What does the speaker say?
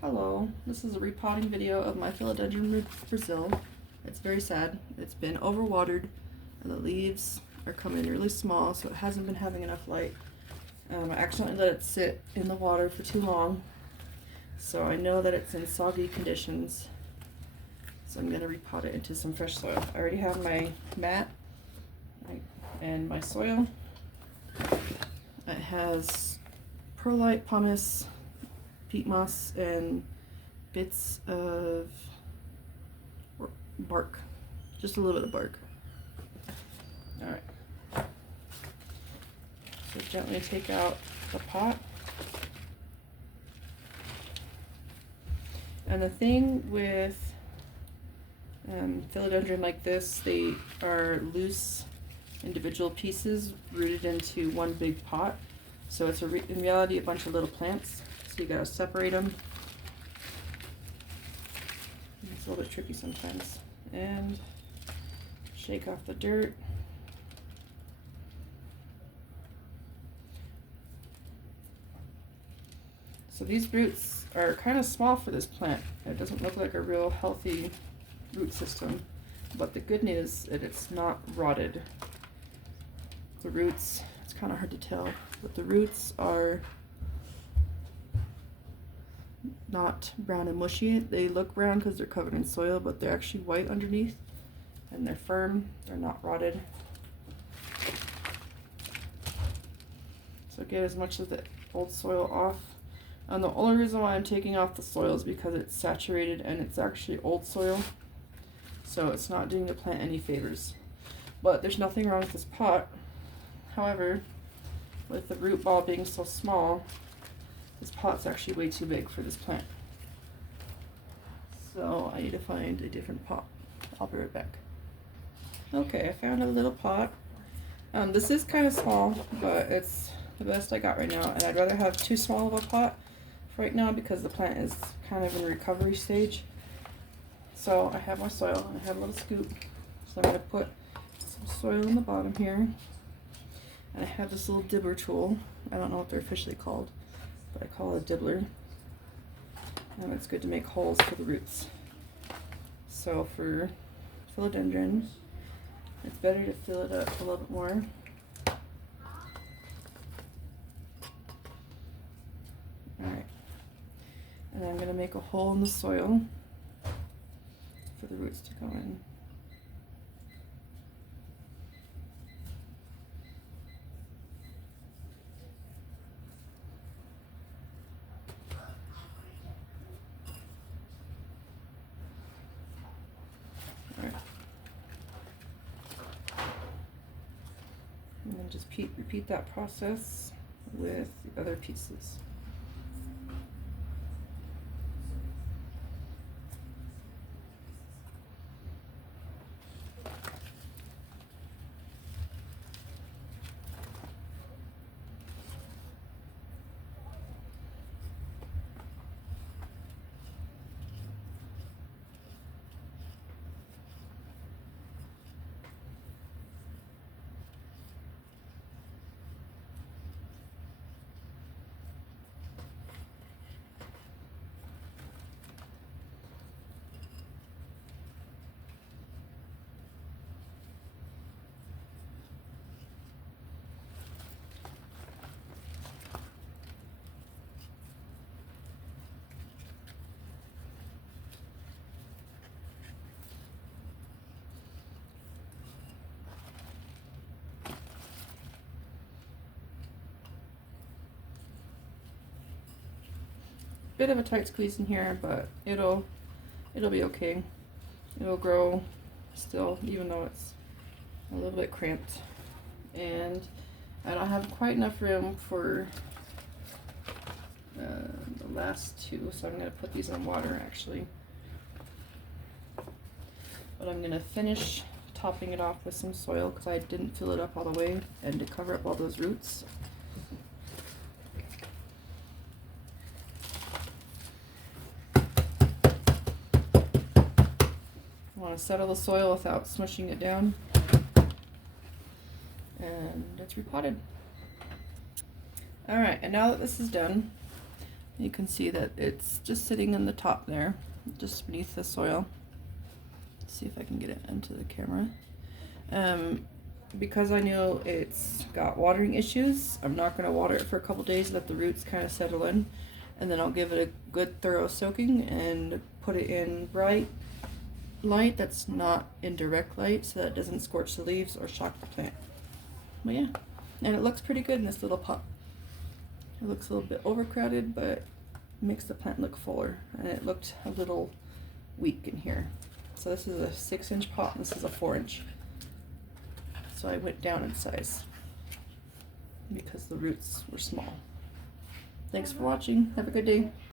Hello, this is a repotting video of my Philodendron Brasil. It's very sad. It's been overwatered and the leaves are coming really small, so it hasn't been having enough light. I accidentally let it sit in the water for too long, so I know that it's in soggy conditions. So I'm going to repot it into some fresh soil. I already have my mat and my soil. It has perlite, pumice, peat moss, and bits of bark. Just a little bit of bark. Alright. So gently take out the pot. And the thing with philodendron like this, they are loose individual pieces rooted into one big pot. So it's in reality a bunch of little plants. So you gotta separate them. It's a little bit tricky sometimes. And shake off the dirt. So these roots are kind of small for this plant. It doesn't look like a real healthy root system. But the good news is that it's not rotted. The roots, it's kind of hard to tell, but the roots are not brown and mushy. They look brown because they're covered in soil, but they're actually white underneath, and they're firm. They're not rotted. So get as much of the old soil off. And the only reason why I'm taking off the soil is because it's saturated and it's actually old soil, so it's not doing the plant any favors. But there's nothing wrong with this pot. However, with the root ball being so small, this pot's actually way too big for this plant. So I need to find a different pot. I'll be right back. Okay, I found a little pot. This is kind of small, but it's the best I got right now. And I'd rather have too small of a pot right now because the plant is kind of in recovery stage. So I have my soil, and I have a little scoop. So I'm going to put some soil in the bottom here. And I have this little dibbler tool. I don't know what they're officially called, but I call it a dibbler. And it's good to make holes for the roots. So for philodendron, it's better to fill it up a little bit more. Alright. And I'm going to make a hole in the soil for the roots to go in. And then just repeat that process with the other pieces. Bit of a tight squeeze in here, but it'll be okay. It'll grow still, even though it's a little bit cramped. And I don't have quite enough room for the last two, so I'm going to put these in water actually. But I'm going to finish topping it off with some soil because I didn't fill it up all the way and to cover up all those roots. I want to settle the soil without smushing it down. And it's repotted. Alright, and now that this is done, You can see that it's just sitting in the top there, just beneath the soil. Let's see if I can get it into the camera. Because I know it's got watering issues, I'm not going to water it for a couple days, let the roots kind of settle in, and then I'll give it a good thorough soaking and put it in bright light that's not in direct light, so that it doesn't scorch the leaves or shock the plant. But yeah, and it looks pretty good in this little pot. It looks a little bit overcrowded, but it makes the plant look fuller, and it looked a little weak in here. So this is a 6-inch pot, and this is a 4-inch. So I went down in size because the roots were small. Thanks for watching. Have a good day.